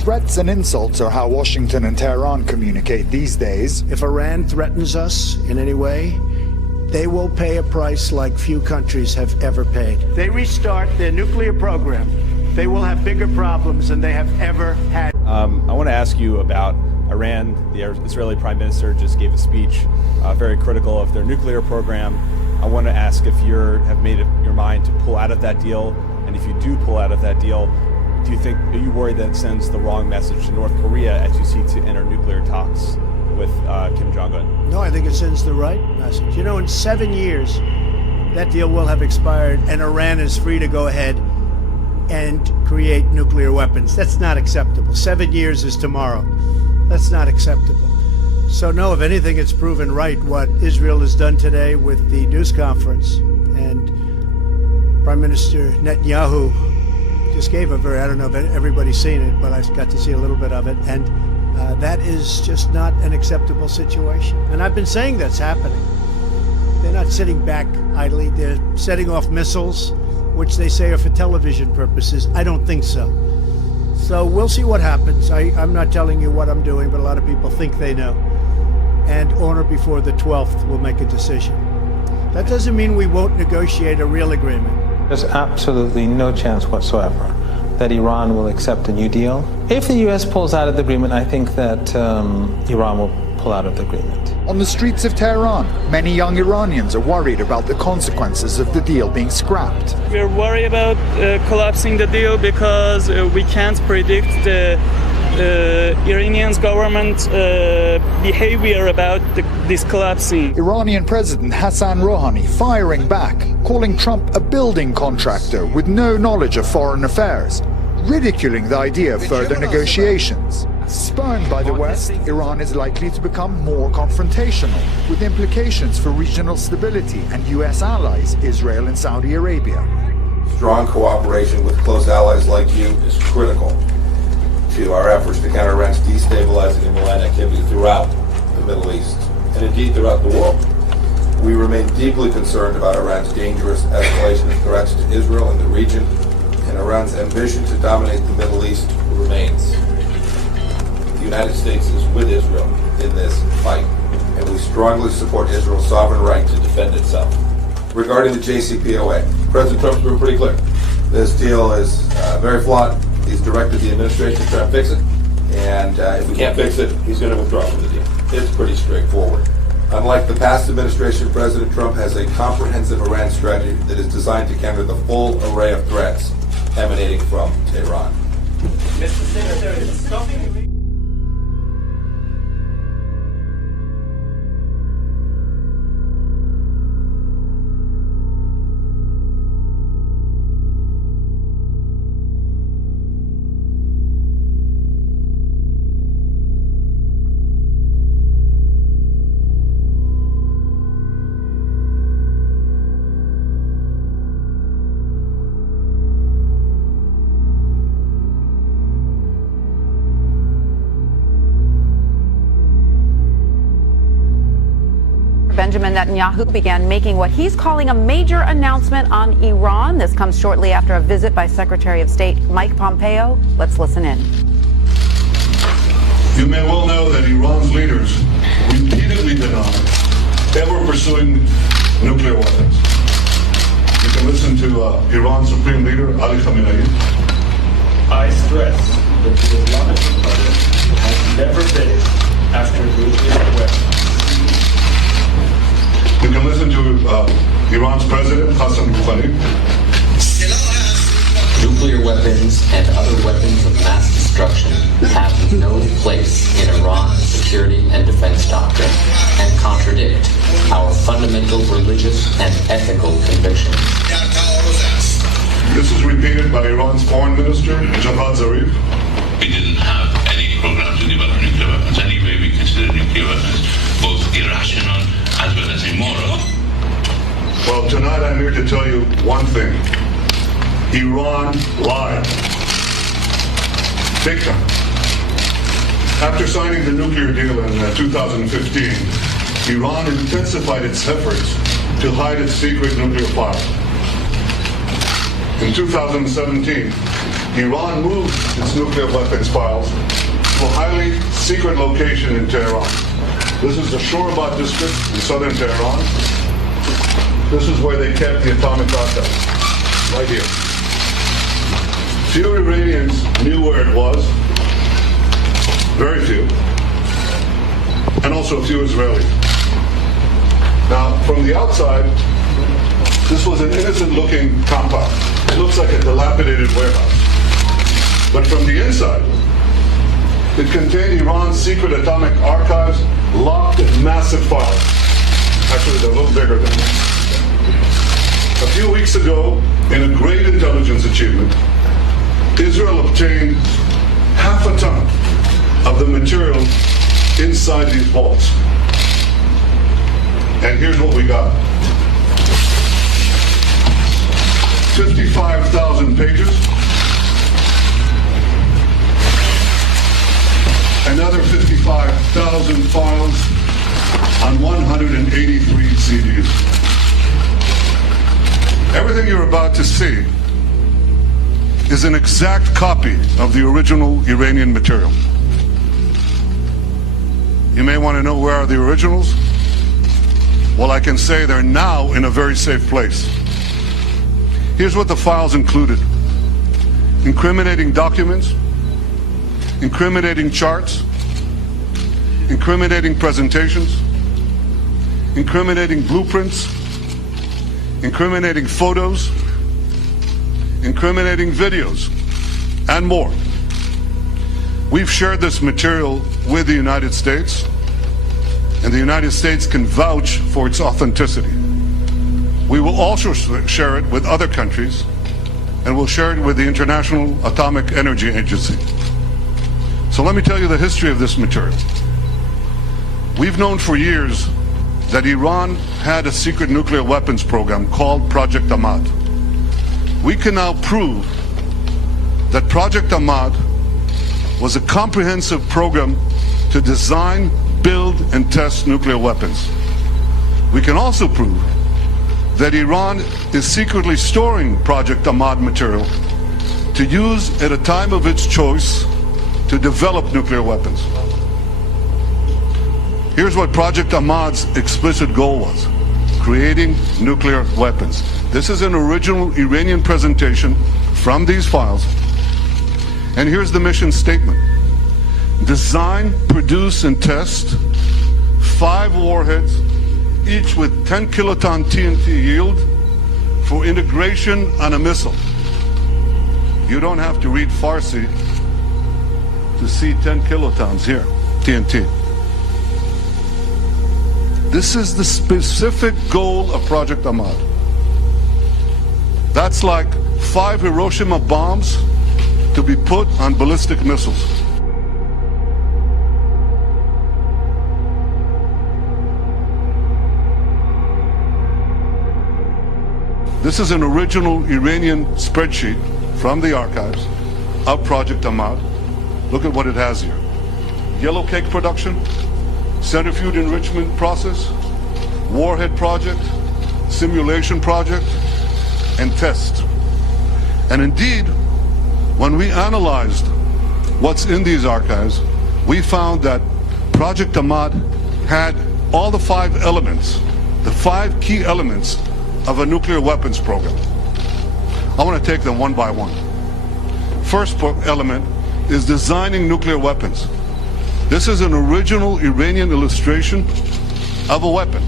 Threats and insults are how Washington and Tehran communicate these days. If Iran threatens us in any way, they will pay a price like few countries have ever paid. If they restart their nuclear program, they will have bigger problems than they have ever had. I want to ask you about Iran. The Israeli Prime Minister just gave a speech very critical of their nuclear program. I want to ask if you have made up your mind to pull out of that deal, and if you do pull out of that deal, are you worried that it sends the wrong message to North Korea as you seek to enter nuclear talks with Kim Jong-un? No, I think it sends the right message. You know, in 7 years, that deal will have expired, and Iran is free to go ahead and create nuclear weapons. That's not acceptable. 7 years is tomorrow. That's not acceptable. So no, if anything, it's proven right what Israel has done today with the news conference. And Prime Minister Netanyahu just gave a I don't know if everybody's seen it, but I got to see a little bit of it. And that is just not an acceptable situation. And I've been saying that's happening. They're not sitting back idly. They're setting off missiles, which they say are for television purposes. I don't think so. So we'll see what happens. I'm not telling you what I'm doing, but a lot of people think they know. And on or before the 12th, we'll make a decision. That doesn't mean we won't negotiate a real agreement. There's absolutely no chance whatsoever that Iran will accept a new deal. If the U.S. pulls out of the agreement, I think that Iran will pull out of the agreement. On the streets of Tehran, many young Iranians are worried about the consequences of the deal being scrapped. We're worried about collapsing the deal because we can't predict the Iranian government behavior about this collapsing. Iranian President Hassan Rouhani firing back, calling Trump a building contractor with no knowledge of foreign affairs, ridiculing the idea of further negotiations. Spurned by the West, Iran is likely to become more confrontational, with implications for regional stability and U.S. allies, Israel and Saudi Arabia. Strong cooperation with close allies like you is critical to our efforts to counter Iran's destabilizing and malign activity throughout the Middle East, and indeed throughout the world. We remain deeply concerned about Iran's dangerous escalation of threats to Israel and the region, and Iran's ambition to dominate the Middle East remains. The United States is with Israel in this fight, and we strongly support Israel's sovereign right to defend itself. Regarding the JCPOA, President Trump's been pretty clear. This deal is very flawed. He's directed the administration to try and fix it, and if we can't fix it, he's going to withdraw from the deal. It's pretty straightforward. Unlike the past administration, President Trump has a comprehensive Iran strategy that is designed to counter the full array of threats emanating from Tehran. Mr. Secretary, stopping. Benjamin Netanyahu began making what he's calling a major announcement on Iran. This comes shortly after a visit by Secretary of State Mike Pompeo. Let's listen in. You may well know that Iran's leaders repeatedly deny ever pursuing nuclear weapons. You can listen to Iran's Supreme Leader Ali Khamenei. I stress that the Islamic Republic has never faced after nuclear weapons. You can listen to Iran's President Hassan Rouhani. Nuclear weapons and other weapons of mass destruction have no place in Iran's security and defense doctrine and contradict our fundamental religious and ethical convictions. This is repeated by Iran's Foreign Minister, Javad Zarif. We didn't have any program to develop nuclear weapons. Anyway, we consider nuclear weapons both irrational as well as immoral. Well, tonight I'm here to tell you one thing. Iran lied. Big time. After signing the nuclear deal in 2015, Iran intensified its efforts to hide its secret nuclear file. In 2017, Iran moved its nuclear weapons files to a highly secret location in Tehran. This is the Shorabat district in southern Tehran. This is where they kept the atomic archives, right here. Few Iranians knew where it was, very few, and also a few Israelis. Now, from the outside, this was an innocent-looking compound. It looks like a dilapidated warehouse. But from the inside, it contained Iran's secret atomic archives, locked in massive files. Actually, they're a little bigger than that. A few weeks ago, in a great intelligence achievement, Israel obtained half a ton of the material inside these vaults. And here's what we got. 55,000 pages. Another 55,000 files on 183 CDs. Everything you're about to see is an exact copy of the original Iranian material. You may want to know where are the originals? Well, I can say they're now in a very safe place. Here's what the files included: incriminating documents, incriminating charts, incriminating presentations, incriminating blueprints, incriminating photos, incriminating videos, and more. We've shared this material with the United States, and the United States can vouch for its authenticity. We will also share it with other countries, and we'll share it with the International Atomic Energy Agency. So let me tell you the history of this material. We've known for years that Iran had a secret nuclear weapons program called Project Ahmad. We can now prove that Project Ahmad was a comprehensive program to design, build, and test nuclear weapons. We can also prove that Iran is secretly storing Project Ahmad material to use at a time of its choice to develop nuclear weapons. Here's what Project Ahmad's explicit goal was: creating nuclear weapons. This is an original Iranian presentation from these files. And here's the mission statement: design, produce, and test 5 warheads, each with 10 kiloton TNT yield, for integration on a missile. You don't have to read Farsi to see 10 kilotons here, TNT. This is the specific goal of Project Ahmad. That's like 5 Hiroshima bombs to be put on ballistic missiles. This is an original Iranian spreadsheet from the archives of Project Ahmad. Look at what it has here: yellow cake production, centrifuge enrichment process, warhead project, simulation project, and test. And indeed, when we analyzed what's in these archives, we found that Project Ahmad had all the 5 elements, the 5 key elements of a nuclear weapons program. I want to take them one by one. First element is designing nuclear weapons. This is an original Iranian illustration of a weapon.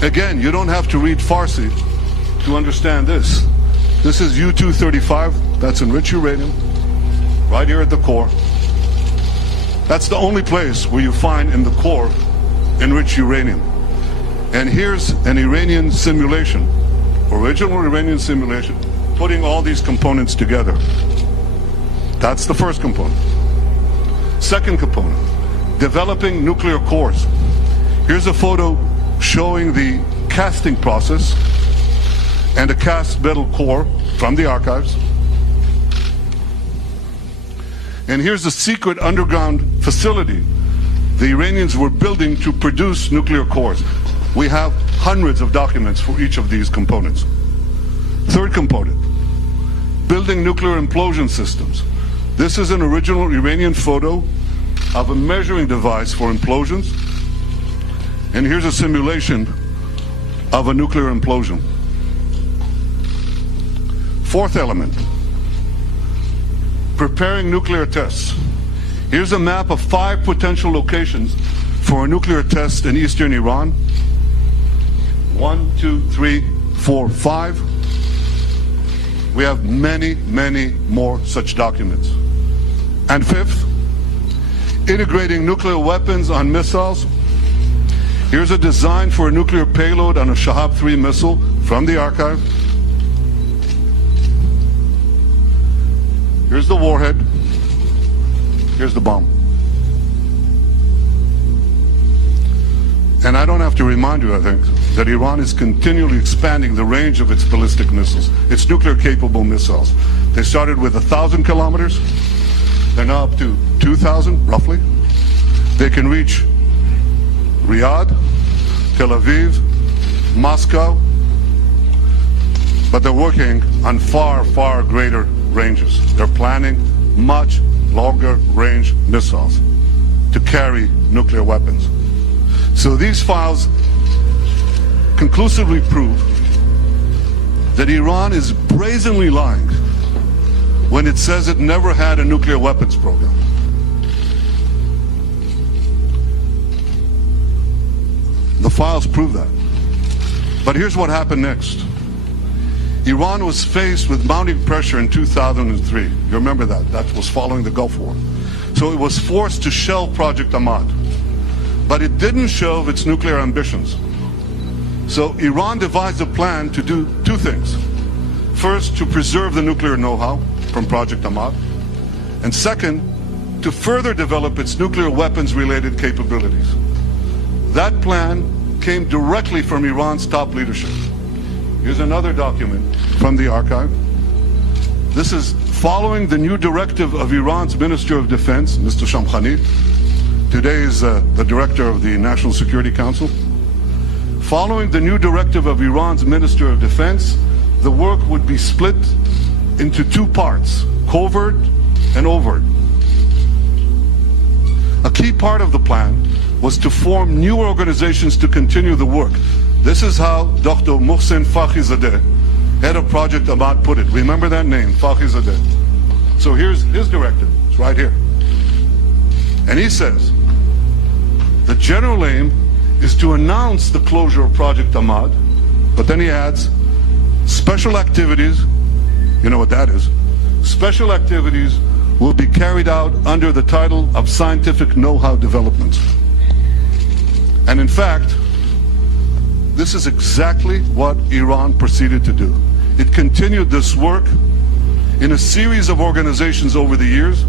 Again, you don't have to read Farsi to understand this. This is U-235, that's enriched uranium, right here at the core. That's the only place where you find in the core enriched uranium. And here's an Iranian simulation, original Iranian simulation, putting all these components together. That's the first component. Second component, developing nuclear cores. Here's a photo showing the casting process and a cast metal core from the archives. And here's a secret underground facility the Iranians were building to produce nuclear cores. We have hundreds of documents for each of these components. Third component, building nuclear implosion systems. This is an original Iranian photo of a measuring device for implosions. And here's a simulation of a nuclear implosion. Fourth element, preparing nuclear tests. Here's a map of 5 potential locations for a nuclear test in eastern Iran. 1, 2, 3, 4, 5. We have many, many more such documents. And fifth, integrating nuclear weapons on missiles. Here's a design for a nuclear payload on a Shahab 3 missile from the archive. Here's the warhead. Here's the bomb. And I don't have to remind you, I think, that Iran is continually expanding the range of its ballistic missiles, its nuclear-capable missiles. They started with 1,000 kilometers. They're now up to 2,000, roughly. They can reach Riyadh, Tel Aviv, Moscow, but they're working on far, far greater ranges. They're planning much longer range missiles to carry nuclear weapons. So these files conclusively prove that Iran is brazenly lying when it says it never had a nuclear weapons program. The files prove that. But here's what happened next. Iran was faced with mounting pressure in 2003. You remember that. That was following the Gulf War. So it was forced to shelve Project Ahmad. But it didn't shelve its nuclear ambitions. So Iran devised a plan to do 2 things. First, to preserve the nuclear know-how from Project Ahmad. And second, to further develop its nuclear weapons-related capabilities. That plan came directly from Iran's top leadership. Here's another document from the archive. This is following the new directive of Iran's Minister of Defense, Mr. Shamkhani. Today is the director of the National Security Council. Following the new directive of Iran's Minister of Defense, the work would be split into 2 parts, covert and overt. A key part of the plan was to form new organizations to continue the work. This is how Dr. Mohsen Fakhrizadeh, head of Project Ahmad, put it. Remember that name, Fakhrizadeh. So here's his directive, it's right here. And he says, the general aim is to announce the closure of Project Ahmad, but then he adds, special activities, you know what that is, special activities will be carried out under the title of scientific know-how development. And in fact, this is exactly what Iran proceeded to do. It continued this work in a series of organizations over the years.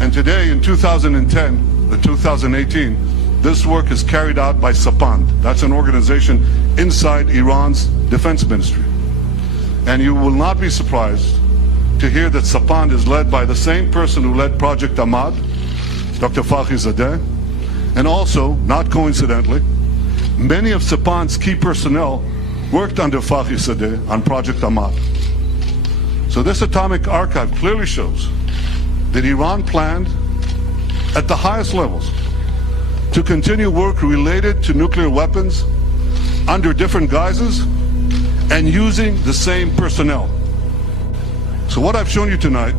And today, in 2018, this work is carried out by Sapand. That's an organization inside Iran's defense ministry. And you will not be surprised to hear that Sapand is led by the same person who led Project Ahmad, Dr. Fakhrizadeh, and also, not coincidentally, many of Sapand's key personnel worked under Fakhrizadeh on Project Ahmad. So this atomic archive clearly shows that Iran planned at the highest levels to continue work related to nuclear weapons under different guises and using the same personnel. So what I've shown you tonight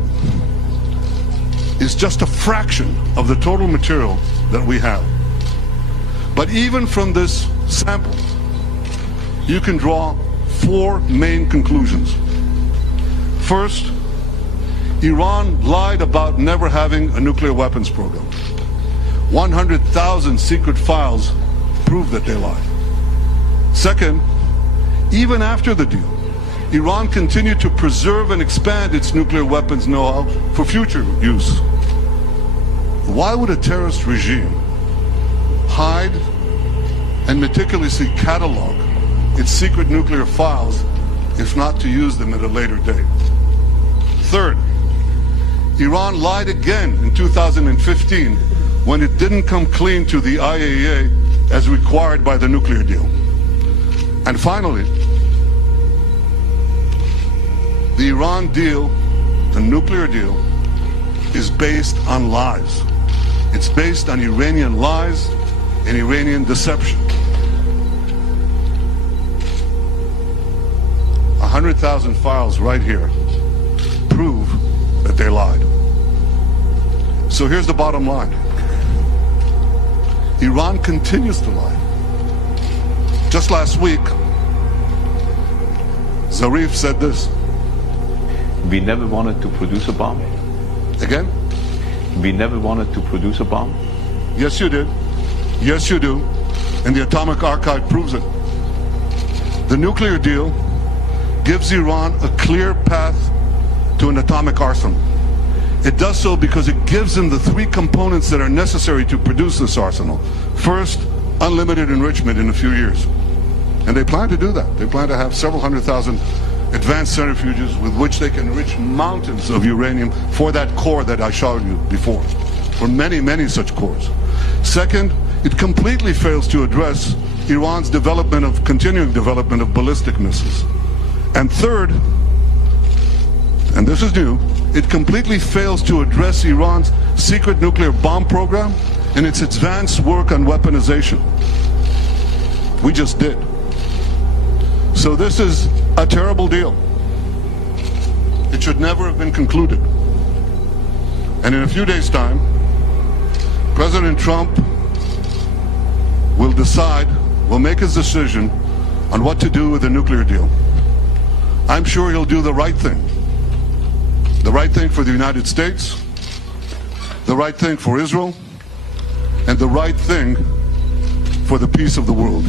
is just a fraction of the total material that we have. But even from this sample, you can draw 4 main conclusions. First, Iran lied about never having a nuclear weapons program. 100,000 secret files prove that they lied. Second, even after the deal, Iran continued to preserve and expand its nuclear weapons know-how for future use. Why would a terrorist regime hide and meticulously catalog its secret nuclear files if not to use them at a later date? Third, Iran lied again in 2015 when it didn't come clean to the IAEA as required by the nuclear deal. And finally, The Iran deal, the nuclear deal, is based on lies. It's based on Iranian lies and Iranian deception. 100,000 files right here prove that they lied. So here's the bottom line. Iran continues to lie. Just last week, Zarif said this. We never wanted to produce a bomb. Again? We never wanted to produce a bomb. Yes, you did. Yes, you do. And the Atomic Archive proves it. The nuclear deal gives Iran a clear path to an atomic arsenal. It does so because it gives them the three components that are necessary to produce this arsenal. First, unlimited enrichment in a few years. And they plan to do that. They plan to have several 100,000 advanced centrifuges with which they can enrich mountains of uranium for that core that I showed you before, for many, many such cores. Second, it completely fails to address Iran's continuing development of ballistic missiles. And third, and this is new, it completely fails to address Iran's secret nuclear bomb program and its advanced work on weaponization. We just did. So this is a terrible deal. It should never have been concluded. And in a few days' time, President Trump will make his decision on what to do with the nuclear deal. I'm sure he'll do the right thing. The right thing for the United States, the right thing for Israel, and the right thing for the peace of the world.